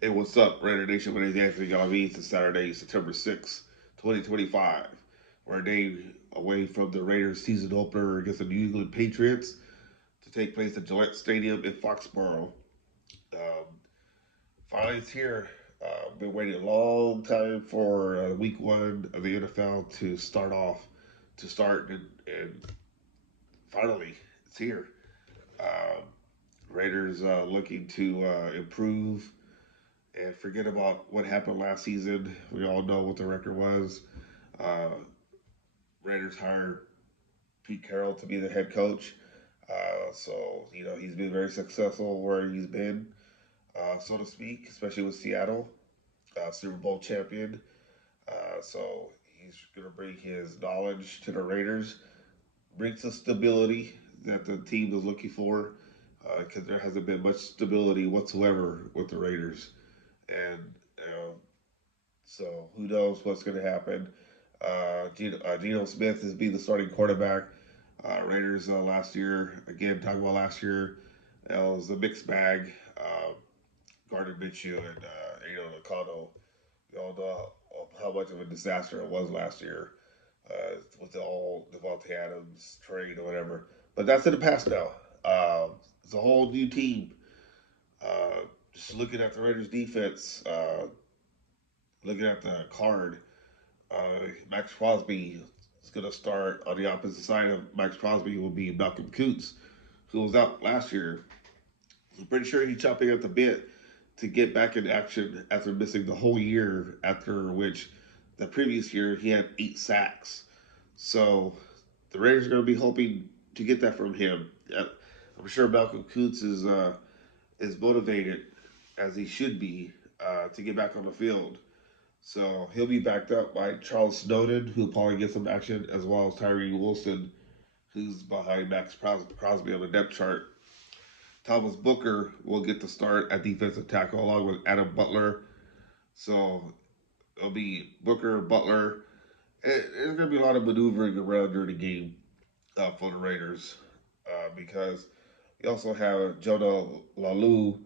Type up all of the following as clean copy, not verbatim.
Hey, what's up, Raider Nation? My name is Anthony Galvez. It's Saturday, September 6th, 2025. We're a day away from the Raiders season opener against the New England Patriots to take place at Gillette Stadium in Foxborough. Um, Finally, it's here. Been waiting a long time for week one of the NFL to start, and finally, it's here. Um, Raiders looking to improve and forget about what happened last season. We all know what the record was. Uh, Raiders hired Pete Carroll to be the head coach. So, he's been very successful where he's been, so to speak, especially with Seattle, Super Bowl champion. So he's going to bring his knowledge to the Raiders, bring some stability that the team is looking for, because there hasn't been much stability whatsoever with the Raiders. And so who knows what's going to happen. Geno Smith is being the starting quarterback. Raiders last year, again, talking about last year, it was a mixed bag. Gardner Minshew and Nakano, we all know how much of a disaster it was last year with the all Devontae Adams trade or whatever. But that's in the past now. It's a whole new team. Just looking at the Raiders defense, looking at the card, Max Crosby is going to start on the opposite side of Max Crosby will be Malcolm Kuntz, who was out last year. I'm pretty sure he's chopping at the bit to get back in action after missing the whole year, after which the previous year he had 8 sacks. So the Raiders are going to be hoping to get that from him. I'm sure Malcolm Kuntz is motivated as he should be to get back on the field. So he'll be backed up by Charles Snowden, who'll probably get some action, as well as Tyree Wilson, who's behind Max Crosby on the depth chart. Thomas Booker will get the start at defensive tackle along with Adam Butler. So it'll be Booker, Butler. There's going to be a lot of maneuvering around during the game for the Raiders because you also have Jonah Lalu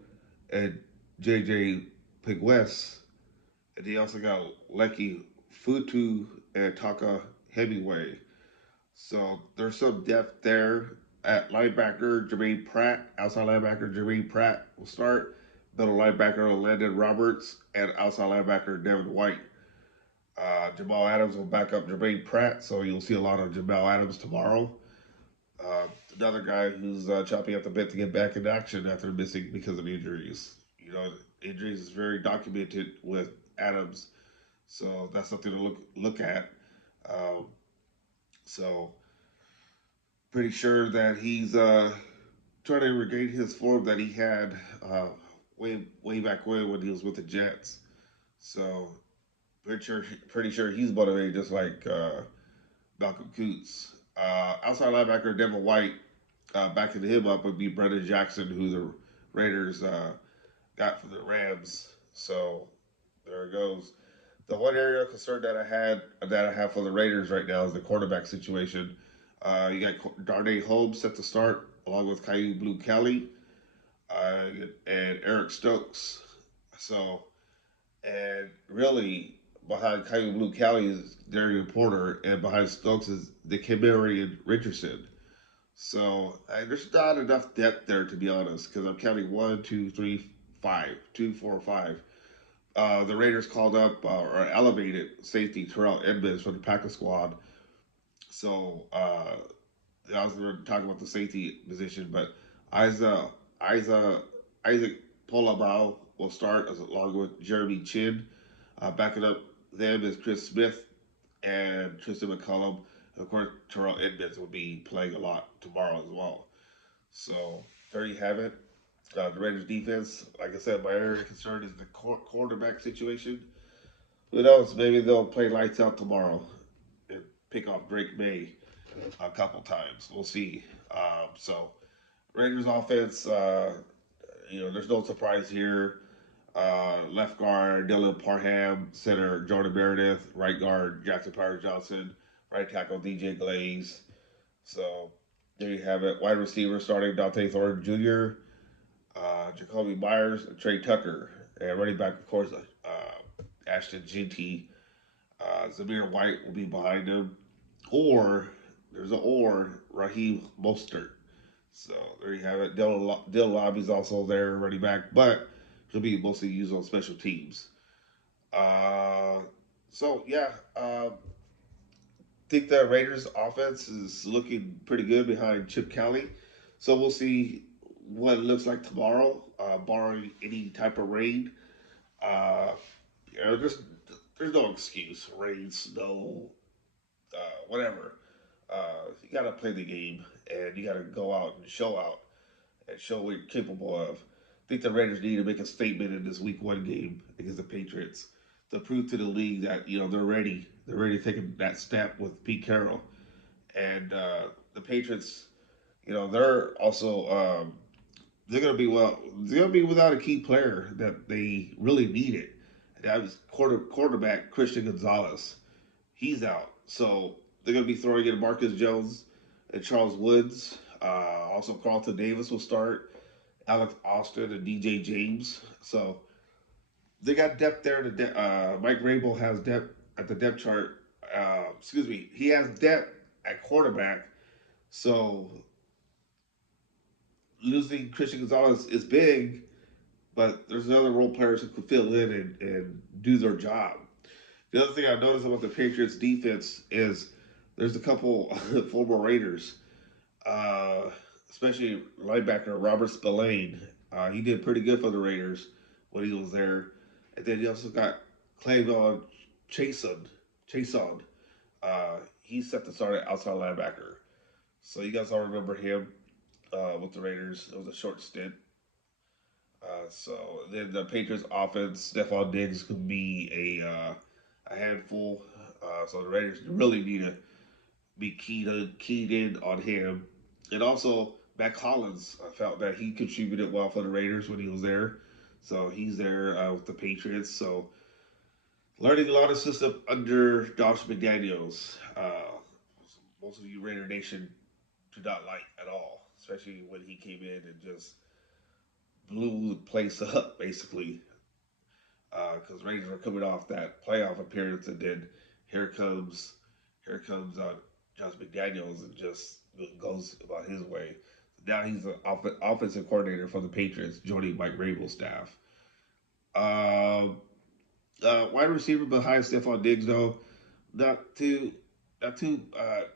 and JJ Pigwest. And he also got Lecky Futu and Taka Hemingway. So there's some depth there. At linebacker, Jermaine Pratt, outside linebacker, Jermaine Pratt will start. Middle linebacker, Landon Roberts, and outside linebacker, Devin White. Jamal Adams will back up Jermaine Pratt, so you'll see a lot of Jamal Adams tomorrow. Uh, Another guy who's chopping at the bit to get back in action after missing because of injuries. Injuries is very documented with Adams, so that's something to look at. Um, so pretty sure that he's trying to regain his form that he had way back when he was with the Jets. So pretty sure he's motivated just like Malcolm Kuntz. Outside linebacker Devin White, backing him up would be Brendan Jackson, who the Raiders got from the Rams. So there it goes. The one area of concern that I have for the Raiders right now is the quarterback situation. You got Darnay Holmes set to start along with Caillou Blue Kelly uh, and Eric Stokes. So, and really behind Caillou Blue Kelly is Darian Porter, and behind Stokes is the Camarian Richardson. So there's not enough depth there to be honest, because I'm counting one, two, three, five, 2, 4, 5. The Raiders called up or elevated safety Terrell Edmonds from the practice squad. So I was going to talk about the safety position, but Isa, Isa, Isaac Polabau will start along with Jeremy Chin. Backing up them is Chris Smith and Tristan McCullum. Of course, Terrell Edmonds will be playing a lot tomorrow as well. So there you have it. The Raiders defense, like I said, my area of concern is the quarterback situation. Who knows? Maybe they'll play lights out tomorrow and pick off Drake May a couple times. We'll see. So Raiders offense, there's no surprise here. Left guard Dylan Parham, center Jordan Meredith, right guard Jackson Powers Johnson, right tackle DJ Glaze. So there you have it. Wide receiver starting Dante Thornton Jr., Jacoby Myers, and Trey Tucker. And running back, of course, Ashton Ginty, Zamir White will be behind him. Or, there's an or, Raheem Mostert. So there you have it. Dylan Lobby's also there, running back, but he'll be mostly used on special teams. Uh, so yeah, think the Raiders offense is looking pretty good behind Chip Kelly. So we'll see what it looks like tomorrow, barring any type of rain. Uh, you know, there's no excuse. Rain, snow, whatever. You got to play the game, and you got to go out and show out and show what you're capable of. I think the Raiders need to make a statement in this Week 1 game against the Patriots to prove to the league that they're ready. They're ready to take that step with Pete Carroll and the Patriots. They're also they're gonna be they're gonna be without a key player that they really needed. That was quarterback Christian Gonzalez. He's out, so they're gonna be throwing in Marcus Jones and Charles Woods. Also, Carlton Davis will start. Alex Austin and DJ James. So they got depth there. Mike Rabel has depth at the depth chart. Excuse me, he has depth at quarterback. So losing Christian Gonzalez is big, but there's other role players who can fill in and do their job. The other thing I noticed about the Patriots defense is there's a couple former Raiders, uh, especially linebacker Robert Spillane. He did pretty good for the Raiders when he was there. And then you also got Clavon Chason. Chason. He's set to start at outside linebacker. So you guys all remember him with the Raiders. It was a short stint. So then the Patriots offense, Stephon Diggs could be a handful. So the Raiders really need to be keyed in on him. And also Matt Collins, I felt that he contributed well for the Raiders when he was there. So he's there with the Patriots. So learning a lot of system under Josh McDaniels. Most of you Raider Nation do not like at all, especially when he came in and just blew the place up basically. Because Raiders were coming off that playoff appearance, and then here comes here comes Josh McDaniels and just goes about his way. Now he's the offensive coordinator for the Patriots, joining Mike Rabel's staff. Um, Wide receiver behind Stephon Diggs, though, not too, not too.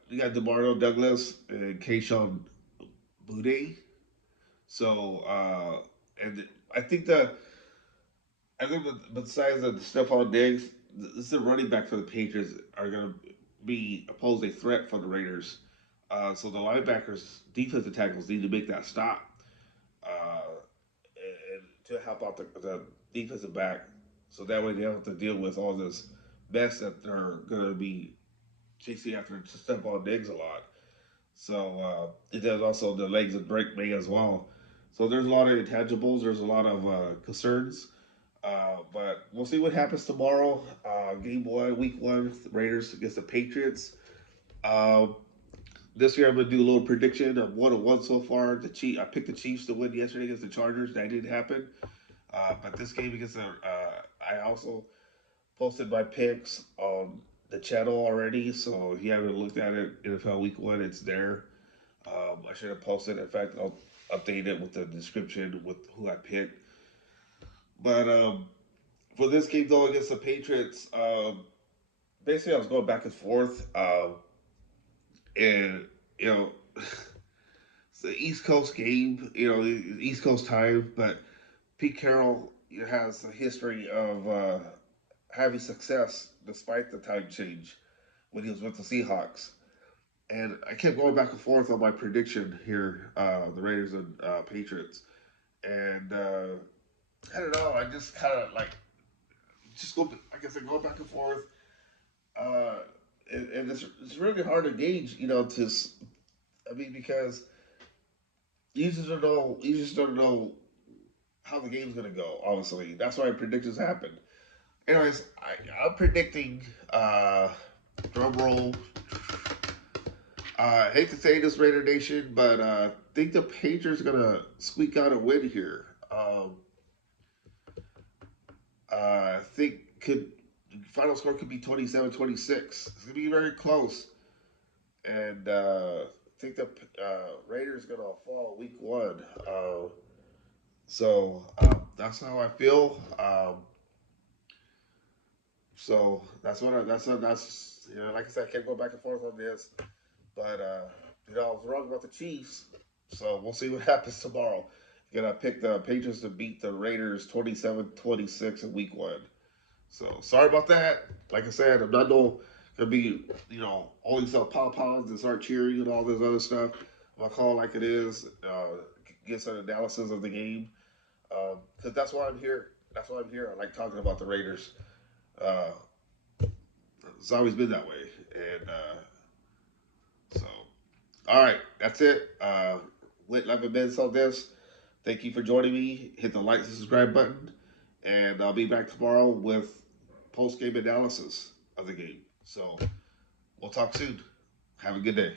You got Demarco Douglas and Keyshawn Boutte. So, and I think besides the Stephon Diggs, this is the running back for the Patriots are going to be opposed a threat for the Raiders. So the linebackers, defensive tackles need to make that stop and to help out the defensive back, so that way they don't have to deal with all this mess that they're going to be chasing after Stephon Diggs a lot. So it does also the legs of Drake May as well. So there's a lot of intangibles. There's a lot of concerns. But we'll see what happens tomorrow. Game 1, Week 1, Raiders against the Patriots. Uh, this year I'm gonna do a little prediction of 1-1 so far. I picked the Chiefs to win yesterday against the Chargers. That didn't happen. But this game against I also posted my picks on the channel already. So if you haven't looked at it, NFL Week 1, it's there. I should have posted. In fact, I'll update it with the description with who I picked. But for this game though against the Patriots, basically I was going back and forth, and you know it's the East Coast game, East Coast time, but Pete Carroll has a history of having success despite the time change when he was with the Seahawks. And I kept going back and forth on my prediction here, the Raiders and Patriots. And I don't know, I just kind of like just go. Like I said, go back and forth. Uh, and it's really hard to gauge, I mean, because you just don't know how the game's gonna go. Obviously, that's why predictions happen. Anyways, I'm predicting. Drum roll. I hate to say this, Raider Nation, but I think the Patriots are gonna squeak out a win here. I think final score could be 27-26. It's gonna be very close, and I think the Raiders gonna fall week one. So that's how I feel. So that's like I said, I can't go back and forth on this, but I was wrong about the Chiefs. So we'll see what happens tomorrow. Gonna pick the Patriots to beat the Raiders 27-26 in week one. So sorry about that. Like I said, I'm not gonna be all these pom poms and start cheering and all this other stuff. I'm gonna call it like it is. Get some analysis of the game because that's why I'm here. That's why I'm here. I like talking about the Raiders. Uh, it's always been that way, and so all right, that's it. Lit 11 minutes on this. Thank you for joining me. Hit the like and subscribe button, and I'll be back tomorrow with post game analysis of the game. So we'll talk soon. Have a good day.